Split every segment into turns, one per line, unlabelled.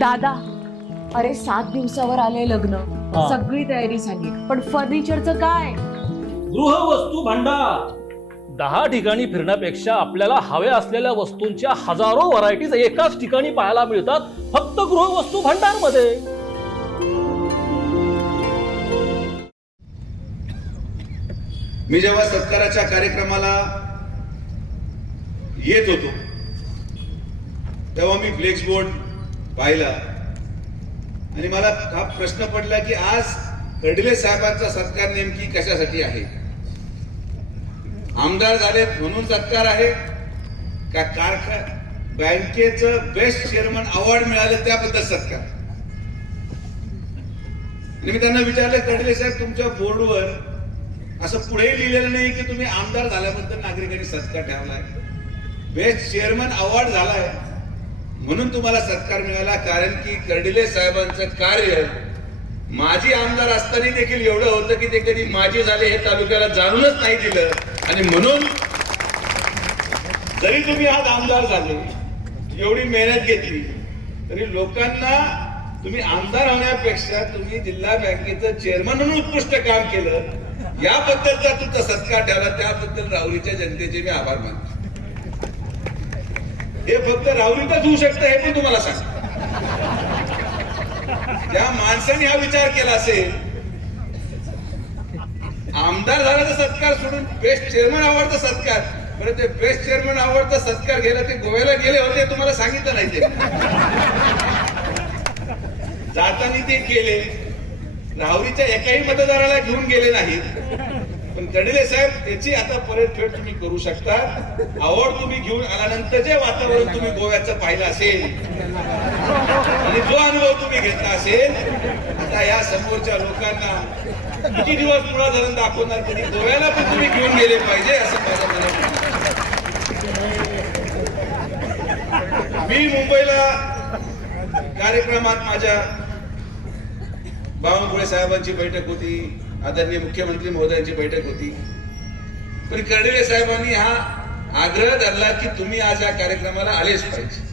दादा अरे सात दिवसावर आले लग्न.
हा.
सगळी तयारी झाली. पण फर्निचरचं काय?
गृहवस्तू भांडार. दहा ठिकाणी फिरण्यापेक्षा आपल्याला हव्या असलेल्या वस्तूंच्या हजारो व्हरायटीज एकाच ठिकाणी पाहायला मिळतात फक्त गृहवस्तू भांडारमध्ये
मी जेव्हा सत्काराच्या कार्यक्रमाला येत होतो तेव्हा मी फ्लेक्स बोर्ड पाहिला. आणि मला हा प्रश्न पडला की आज कडले साहेबांचा सत्कार नेमकी कशासाठी आहे? आमदार झालेत म्हणून सत्कार आहे? का कारखा बँकेचं बेस्ट चेअरमन अवॉर्ड मिळालं त्याबद्दल सत्कार? आणि मी त्यांना विचारलं कडले साहेब तुमच्या बोर्डवर असं पुढे लिहिलेलं नाही की तुम्ही आमदार झाल्याबद्दल नागरिकांनी सत्कार ठेवलाय? बेस्ट चेअरमन अवॉर्ड झालाय. म्हणून तुम्हाला सत्कार मिळाला कारण की कर्डिले साहेबांचं कार्य माजी आमदार असताना देखील एवढं होतं की ते कधी माजी झाले हे तालुक्याला जाणूनच नाही दिलं. आणि म्हणून जरी तुम्ही आज आमदार झाले एवढी मेहनत घेतली तरी लोकांना तुम्ही आमदार होण्यापेक्षा तुम्ही जिल्हा बँकेचं चेअरमन म्हणून उत्कृष्ट काम केलं. याबद्दलचा तुमचा सत्कार ठेवला त्याबद्दल राहुरीच्या जनतेचे मी आभार मानतो. हे फक्त राहुरीतच होऊ शकतं हे पण तुम्हाला सांग त्या माणसाने हा विचार केला असेल आमदार झाल्याचा सत्कार सोडून बेस्ट चेअरमन आवडता सत्कार बरं ते बेस्ट चेअरमन आवडता सत्कार घ्यायला ते गोव्याला गेले होते तुम्हाला सांगितलं नाही ते. जाताना ते गेले राहुरीच्या एकाही मतदाराला घेऊन गेले नाहीत. पण कडले साहेब त्याची आता परतफेड तुम्ही करू शकता. आवड तुम्ही घेऊन आल्यानंतर जे वातावरण तुम्ही गोव्याचं पाहिलं असेल आणि जो अनुभव तुम्ही घेतला असेल आता या समोरच्या लोकांना किती दिवस पुढा धरण दाखवणार कधी गोव्याला पण तुम्ही घेऊन गेले पाहिजे असं माझं मला मी मुंबईला कार्यक्रमात माझ्या बावनकुळे साहेबांची बैठक होती. आदरणीय मुख्यमंत्री महोदयांची बैठक होती. पण कर्डिले साहेबांनी हा आग्रह धरला की तुम्ही आज या कार्यक्रमाला आलेच पाहिजे.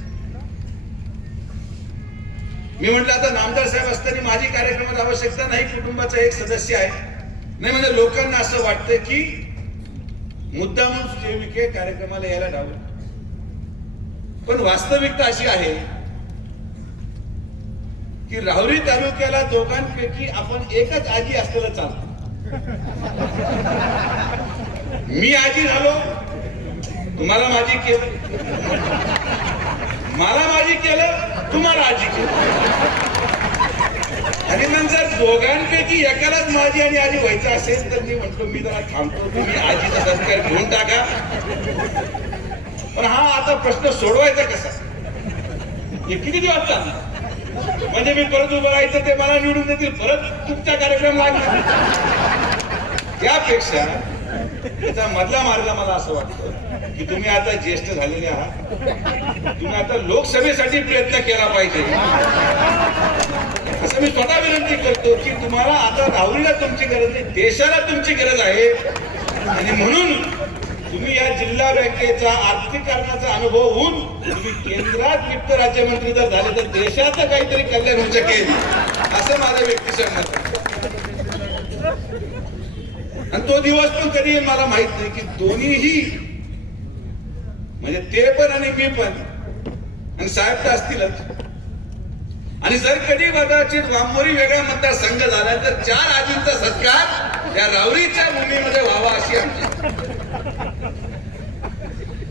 मी म्हटलं आता नामदार साहेब असताना माझी कार्यक्रमात आवश्यकता नाही कुटुंबाचा एक सदस्य आहे. नाही म्हणजे लोकांना असं वाटतं की मुद्दामून विखे कार्यक्रमाला यायला डावलं पण वास्तविकता अशी आहे की राहुरी तालुक्याला दोघांपैकी आपण एकच आजी असलेलं चालतो. मी आजी झालो तुम्हाला माझी केलं. मला माझी केलं तुम्हाला आजी केलं. आणि मग जर दोघांपैकी एकालाच माझी आणि आजी व्हायचं असेल तर मी म्हटलो मी जरा थांबतो तुम्ही आजीचा संस्कार घेऊन टाका. पण हा आता प्रश्न सोडवायचा कसा? हे किती दिवस चालणार? म्हणजे मी परत उभं राहायचं ते मला निवडून देतील. परत तुमचा कार्यक्रम लागला त्यापेक्षा त्याचा मधला मार्ग मला असं वाटतं की तुम्ही आता ज्येष्ठ झालेले आहात. तुम्ही आता लोकसभेसाठी प्रयत्न केला पाहिजे. असं मी स्वतः विनंती करतो की तुम्हाला आता राहुलला तुमची गरज नाही देशाला तुमची गरज आहे. आणि म्हणून तुम्ही या जिल्हा बँकेचा आर्थिकरणाचा अनुभव होऊन तुम्ही केंद्रात वित्त राज्यमंत्री जर झाले तर देशाचं काहीतरी कल्याण होऊ शकेल असं माझं व्यक्तिशः मत आणि तो दिवस पण कधी येईल मला माहीत नाही की दोन्हीही म्हणजे ते पण आणि मी पण आणि साहेब तर असतीलच. आणि जर कधी कदाचित वामोरी वेगळा मतदारसंघ झाला तर चार आजींचा सत्कार त्या रावरीच्या भूमीमध्ये व्हावा अशी आमची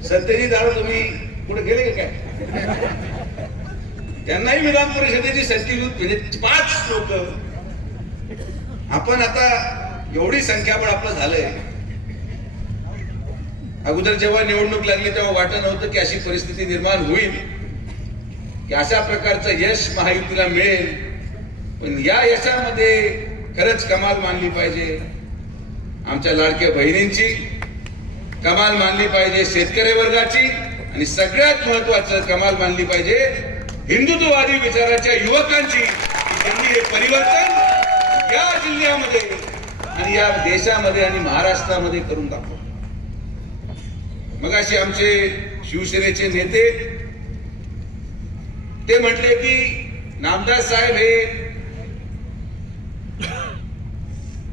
सत्यजित दादा तुम्ही पुढे गेले काय? त्यांनाही विधान परिषदेची संख्या म्हणजे पाच लोक. आपण आता एवढी संख्याबळ आपलं झालंय. अगोदर जेव्हा निवडणूक लागली तेव्हा वाटत नव्हतं की अशी परिस्थिती निर्माण होईल की अशा प्रकारचं यश महायुतीला मिळेल. पण या यशामध्ये खरंच कमाल मानली पाहिजे. आमच्या लाडक्या बहिणींची कमाल मानली पाहिजे शेतकरी वर्गाची आणि सगळ्यात महत्वाचं कमाल मानली पाहिजे हिंदुत्ववादी विचाराच्या युवकांची त्यांनी हे परिवर्तन या जिल्ह्यामध्ये आणि या देशामध्ये आणि महाराष्ट्रामध्ये करून दाखवलं. मग असे आमचे शिवसेनेचे नेते ते म्हटले की नामदास साहेब हे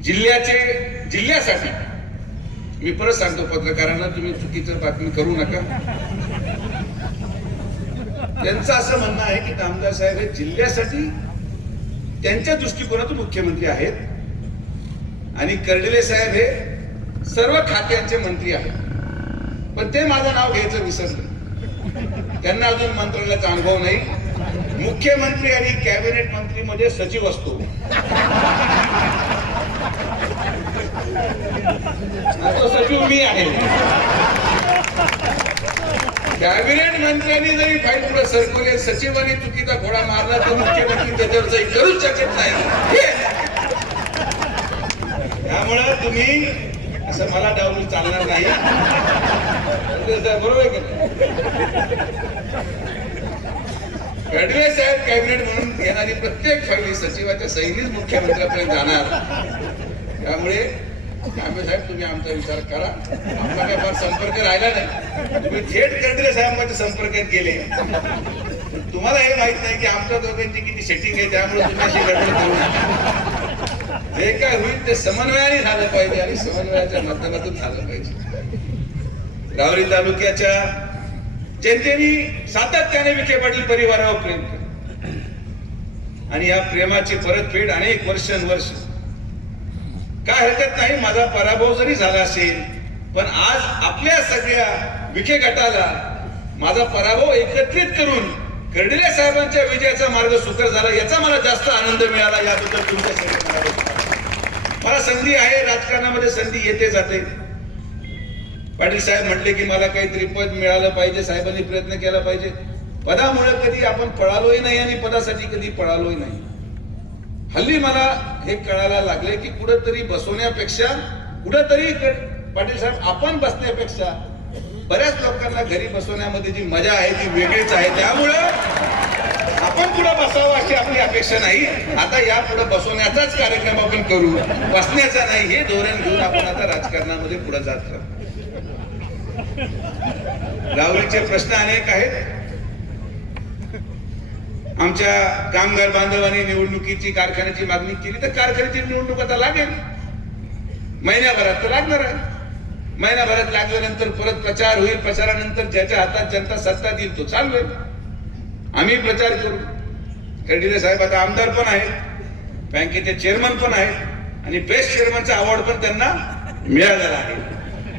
जिल्ह्याचे जिल्ह्यासाठी मी परत सांगतो पत्रकारांना तुम्ही चुकीचं बातमी करू नका. त्यांचं असं म्हणणं आहे की दामदार साहेब हे जिल्ह्यासाठी त्यांच्या दृष्टिकोनातून मुख्यमंत्री आहेत आणि कर्डिले साहेब हे सर्व खात्यांचे मंत्री आहेत. पण ते माझं नाव घ्यायचं विसरले. त्यांना अजून मंत्रालयाचा अनुभव नाही. मुख्यमंत्री आणि कॅबिनेट मंत्री मध्ये सचिव असतो. तो सचिव मी आहे. कॅबिनेट मंत्र्यांनी जरी फाईल पुढे सरकवले सचिवांनी चुकीचा घोडा मारला तर मुख्यमंत्री त्याच्यावर सही करू शकत नाही. त्यामुळे त्यामुळं तुम्ही असं मला डावलून चालणार नाही. बरोबर आहे गडवे साहेब कॅबिनेट म्हणून घेणारी प्रत्येक फाईल सचिवाच्या सैनीच मुख्यमंत्र्यापर्यंत जाणार. त्यामुळे कांबळे साहेब तुम्ही आमचा विचार करा. आमचा काही फार संपर्क राहिला नाही. तुम्ही थेट गडवे साहेबांच्या संपर्कात गेले तुम्हाला हे माहीत नाही की आमच्या दोघांची किती सेटिंग आहे त्यामुळे तुम्ही अशी गडबड करू नका. जे काय होईल ते समन्वयाने झालं पाहिजे आणि समन्वयाच्या माध्यमातून झालं पाहिजे. रावरी तालुक्याच्या जनतेने सातत्याने विखे पाटील परिवारावर प्रेम केलं. आणि या प्रेमाची परतफेड अनेक वर्षानुवर्ष काय हरकत नाही माझा पराभव जरी झाला असेल पण आज आपल्या सगळ्या विखे गटाला माझा पराभव एकत्रित करून कर्डिले साहेबांच्या विजयाचा मार्ग सुकर झाला याचा मला जास्त आनंद मिळाला याबद्दल तुमच्या मला संधी आहे राजकारणामध्ये संधी येते जाते. पाटील साहेब म्हटले की मला काहीतरी पद मिळालं पाहिजे साहेबांनी प्रयत्न केला पाहिजे. पदामुळे कधी आपण पळालोही नाही आणि पदासाठी कधी पळालोही नाही. हल्ली मला हे कळायला लागले की कुठंतरी बसवण्यापेक्षा कुठंतरी पाटील साहेब आपण बसण्यापेक्षा बऱ्याच लोकांना घरी बसवण्यामध्ये जी मजा आहे ती वेगळीच आहे. त्यामुळं आपण पुढे बसावं अशी आपली अपेक्षा नाही. आता या पुढे बसवण्याचाच कार्यक्रम आपण करू. बसण्याचा नाही हे धोरण घेऊन आपण आता राजकारणामध्ये पुढे जात राहुलीचे प्रश्न अनेक आहेत. आमच्या कामगार बांधवांनी निवडणुकीची कारखान्याची मागणी केली तर कारखान्याची निवडणूक आता लागेल. महिन्याभरात तर लागणार आहे. महिन्याभरात लागल्यानंतर परत प्रचार होईल. प्रचारानंतर ज्याच्या हातात जनता सत्ता देईल तो चालवेल. आम्ही प्रचार करू. कर्डिले साहेब आता आमदार पण आहेत. बँकेचे चेअरमन पण आहेत. आणि बेस्ट चेअरमनचा अवॉर्ड पण त्यांना मिळालेला आहे.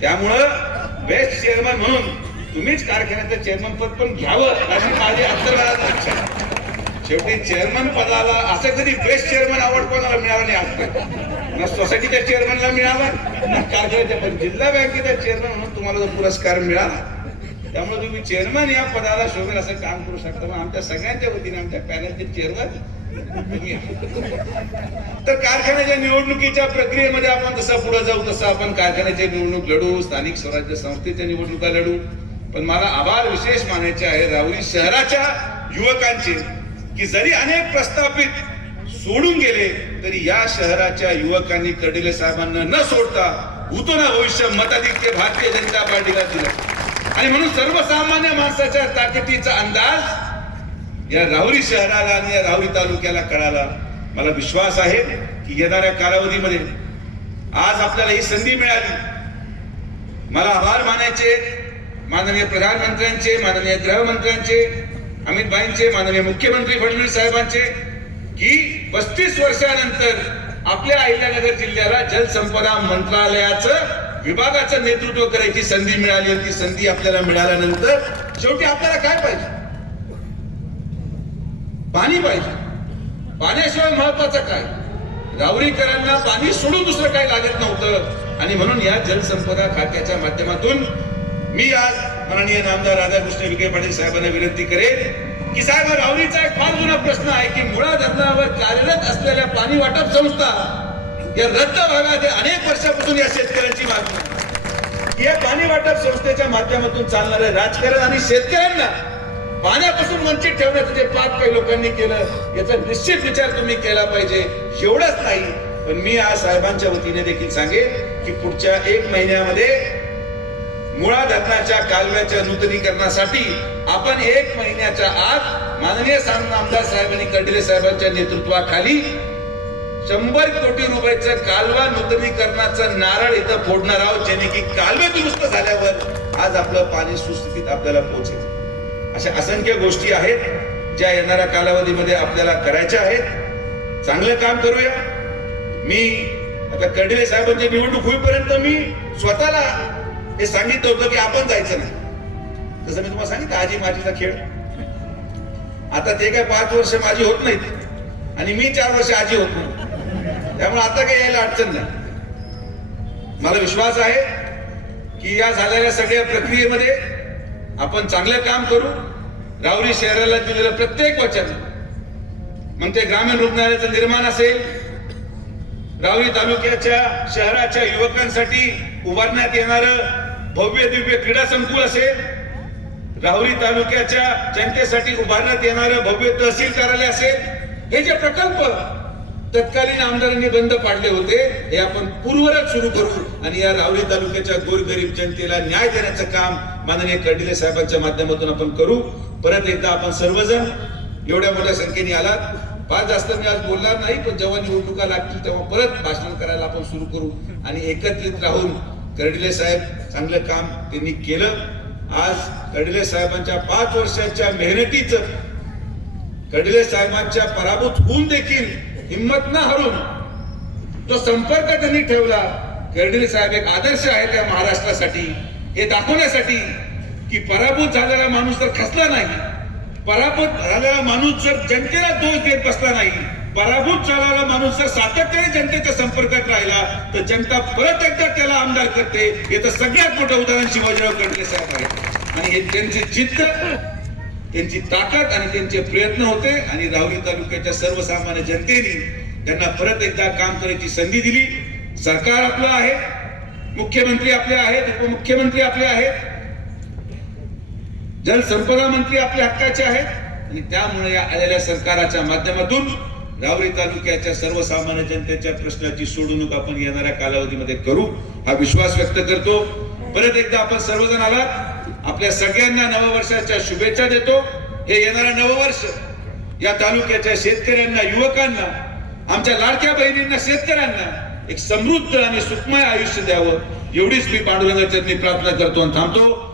त्यामुळं बेस्ट चेअरमन म्हणून तुम्हीच कारखान्याचं चेअरमन पद पण घ्यावं अशी माझी अंतर्गत इच्छा आहे. शेवटी चेअरमन पदाला असं कधी बेस्ट चेअरमन अवॉर्ड कोणाला मिळाला नाही आजपर्यंत? ना सोसायटीच्या चेअरमनला मिळाला ना कारखान्याच्या पण जिल्हा बँकेचा चेअरमन म्हणून तुम्हाला जो पुरस्कार मिळाला त्यामुळे तुम्ही चेअरमन या पदाला शोभेल असं काम करू शकता. मग आमच्या सगळ्यांच्या वतीने आमच्या पॅनलचे चेअरमन तुम्ही तर कारखान्याच्या निवडणुकीच्या प्रक्रियेमध्ये आपण जसं पुढे जाऊ तसं आपण कारखान्याची निवडणूक लढू स्थानिक स्वराज्य संस्थेच्या निवडणुका लढू. पण मला आभार विशेष मानायचे आहे राहुरी शहराच्या युवकांचे. की जरी अनेक प्रस्थापित सोडून गेले तरी या शहराच्या युवकांनी कर्डिले साहेबांना न सोडता उतोना भविष्य मताधिक्य भारतीय जनता पार्टीला दिलं. आणि म्हणून सर्वसामान्य माणसाच्या ताकदीचा अंदाज या राहुरी शहराला आणि या राहुरी तालुक्याला कळाला. मला विश्वास आहे की येणाऱ्या कालावधीमध्ये आज आपल्याला ही संधी मिळाली. मला आभार मानायचे माननीय प्रधानमंत्र्यांचे माननीय गृहमंत्र्यांचे अमित भाईंचे माननीय मुख्यमंत्री फडणवीस साहेबांचे की पस्तीस वर्षानंतर आपल्या अहिल्यानगर जिल्ह्याला जलसंपदा मंत्रालयाचं विभागाचं नेतृत्व करायची संधी मिळाली होती ती संधी आपल्याला मिळाल्यानंतर शेवटी आपल्याला काय पाहिजे? पाणी पाहिजे. पाण्याशिवाय महत्वाचं काय? गावरीकरांना पाणी सोडून दुसरं काही लागत नव्हतं. आणि म्हणून या जलसंपदा खात्याच्या माध्यमातून मी आज माननीय नामदार राधाकृष्ण विखे पाटील साहेबांना विनंती करेन की साहेब हा एक फार जुना प्रश्न आहे की मुळा धरणावर कार्यरत असलेल्या पाणी वाटप संस्था या रद्द भागात हे अनेक वर्षापासून या शेतकऱ्यांची मागणी या पाणी वाटप संस्थेच्या माध्यमातून चालणारे राजकारण आणि शेतकऱ्यांना पाण्यापासून वंचित ठेवण्याचं जे पाप काही लोकांनी केलं याचा निश्चित विचार तुम्ही केला पाहिजे एवढंच नाही. पण मी आज साहेबांच्या वतीने देखील सांगेन की पुढच्या एक महिन्यामध्ये मुळा धरणाच्या कालव्याच्या नूतनीकरणासाठी आपण एक महिन्याच्या आत माननीय सांग आमदार साहेबांनी कडले साहेबांच्या नेतृत्वाखाली शंभर कोटी रुपयाचं कालवा नूतनीकरणाचं नारळ इथं फोडणार आहोत जेणे की कालवे दुरुस्त झाल्यावर आज आपलं पाणी सुस्थितीत आपल्याला पोहोचेल अशा असंख्य गोष्टी आहेत ज्या येणाऱ्या कालावधीमध्ये आपल्याला करायच्या आहेत. चांगलं काम करूया. मी आता कडले साहेबांची निवडणूक होईपर्यंत मी स्वतःला हे सांगितलं होतं की आपण जायचं नाही. तसं मी तुम्हाला सांगितलं आजी माझीचा खेळ. आता ते काय पाच वर्ष माझी होत नाहीत. आणि मी चार वर्ष आजी होत नाही. त्यामुळे आता काही यायला अडचण नाही. मला विश्वास आहे की या झालेल्या सगळ्या प्रक्रियेमध्ये आपण चांगलं काम करू. रावरी शहराला दिलेलं प्रत्येक वचन. मग ते ग्रामीण रुग्णालयाचं निर्माण असेल. रावरी तालुक्याच्या शहराच्या युवकांसाठी उभारण्यात येणारं भव्य दिव्य क्रीडा संकुल असेल. राहुरी तालुक्याच्या जनतेसाठी उभारण्यात येणारं भव्य तहसील कार्यालय असेल. हे जे प्रकल्प तत्कालीन आमदारांनी बंद पाडले होते हे आपण पूर्वरच सुरू करू आणि या रावरी तालुक्याच्या गोरगरीब जनतेला न्याय देण्याचं काम माननीय कडले साहेबांच्या माध्यमातून आपण करू. परत एकदा आपण सर्वजण एवढ्या मोठ्या संख्येने आलात. फार जास्त मी आज बोलणार नाही पण जेव्हा निवडणुका लागतील तेव्हा परत भाषण करायला आपण सुरू करू आणि एकत्रित राहून कर्डिले साहेब चांगलं काम त्यांनी केलं. आज कर्डिले साहेबांच्या पाच वर्षाच्या मेहनतीचं कर्डिले साहेबांच्या पराभूत होऊन देखील हिंमत न हरून जो संपर्क त्यांनी ठेवला कर्डिले साहेब एक आदर्श आहे त्या महाराष्ट्रासाठी. हे दाखवण्यासाठी की पराभूत झालेला माणूस जर खसला नाही पराभूत झालेला माणूस जर जनतेला दोष देत बसला नाही पराभूत झालेला माणूस जर सातत्याने जनतेच्या संपर्कात राहिला तर जनता परत एकदा त्याला आमदार करते. हे तर सगळ्यात मोठं उदाहरण शिवाजीराव कर्डिले साहेब आहे आणि हे त्यांची चित्त त्यांची ताकद आणि त्यांचे प्रयत्न होते. आणि राहुरी तालुक्याच्या सर्वसामान्य जनतेने त्यांना परत एकदा काम करायची संधी दिली. सरकार आपलं आहे. मुख्यमंत्री आपले आहेत. उपमुख्यमंत्री आपले आहेत. जलसंपदा मंत्री आपल्या हक्काचे आहेत. आणि त्यामुळे या आलेल्या सरकाराच्या माध्यमातून रावरी तालुक्याच्या सर्वसामान्य जनतेच्या प्रश्नाची सोडवणूक आपण येणाऱ्या कालावधीमध्ये करू हा विश्वास व्यक्त करतो. परत एकदा आपण सर्वजण आलात. आपल्या सगळ्यांना नववर्षाच्या शुभेच्छा देतो. हे येणारं नववर्ष या तालुक्याच्या शेतकऱ्यांना युवकांना आमच्या लाडक्या बहिणींना शेतकऱ्यांना एक समृद्ध आणि सुखमय आयुष्य द्यावं. एवढीच मी पांडुरंगाच्या प्रार्थना करतो आणि थांबतो.